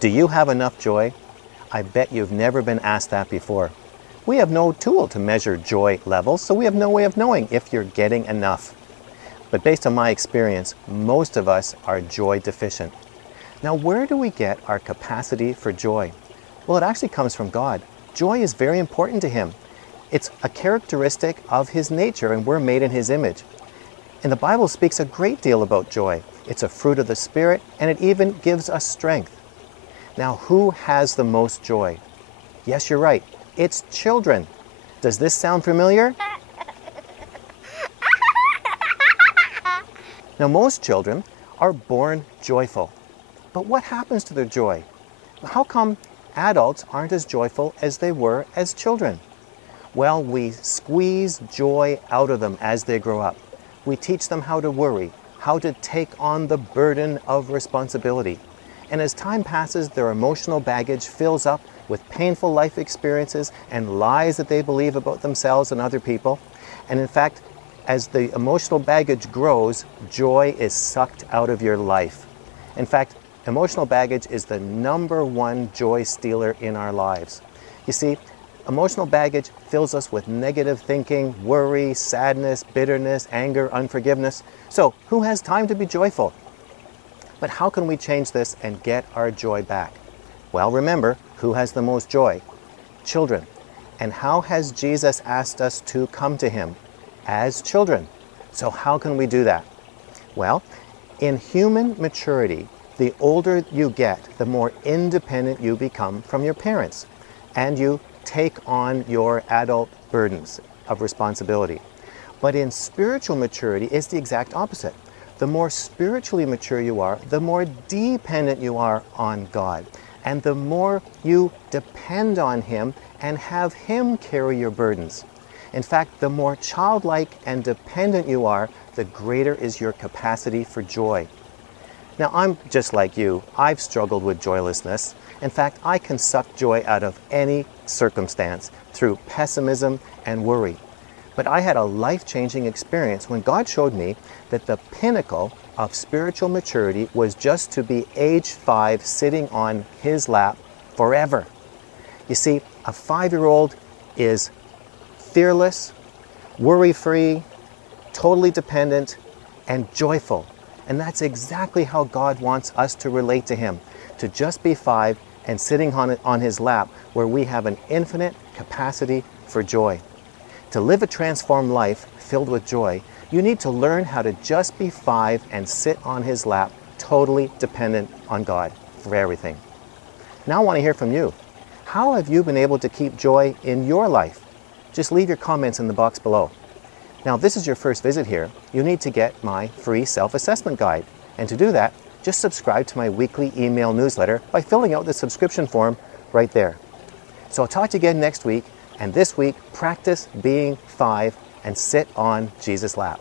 Do you have enough joy? I bet you've never been asked that before. We have no tool to measure joy levels, so we have no way of knowing if you're getting enough. But based on my experience, most of us are joy deficient. Now, where do we get our capacity for joy? Well, it actually comes from God. Joy is very important to Him. It's a characteristic of His nature, and we're made in His image. And the Bible speaks a great deal about joy. It's a fruit of the Spirit, and it even gives us strength. Now, who has the most joy? Yes, you're right. It's children. Does this sound familiar? Now, most children are born joyful. But what happens to their joy? How come adults aren't as joyful as they were as children? Well, we squeeze joy out of them as they grow up. We teach them how to worry, how to take on the burden of responsibility. And as time passes, their emotional baggage fills up with painful life experiences and lies that they believe about themselves and other people. And in fact, as the emotional baggage grows, joy is sucked out of your life. In fact, emotional baggage is the #1 joy stealer in our lives. You see, emotional baggage fills us with negative thinking, worry, sadness, bitterness, anger, unforgiveness. So, who has time to be joyful? But how can we change this and get our joy back? Well, remember, who has the most joy? Children. And how has Jesus asked us to come to Him? As children. So how can we do that? Well, in human maturity, the older you get, the more independent you become from your parents, and you take on your adult burdens of responsibility. But in spiritual maturity, it's the exact opposite. The more spiritually mature you are, the more dependent you are on God, and the more you depend on Him and have Him carry your burdens. In fact, the more childlike and dependent you are, the greater is your capacity for joy. Now, I'm just like you. I've struggled with joylessness. In fact, I can suck joy out of any circumstance through pessimism and worry. But I had a life-changing experience when God showed me that the pinnacle of spiritual maturity was just to be age 5 sitting on His lap forever. You see, a 5-year-old is fearless, worry-free, totally dependent, and joyful. And that's exactly how God wants us to relate to Him, to just be 5 and sitting on His lap where we have an infinite capacity for joy. To live a transformed life filled with joy, you need to learn how to just be 5 and sit on His lap, totally dependent on God for everything. Now I want to hear from you. How have you been able to keep joy in your life? Just leave your comments in the box below. Now, if this is your first visit here, you need to get my free self-assessment guide. And to do that, just subscribe to my weekly email newsletter by filling out the subscription form right there. So I'll talk to you again next week, and this week, practice being 5 and sit on Jesus' lap.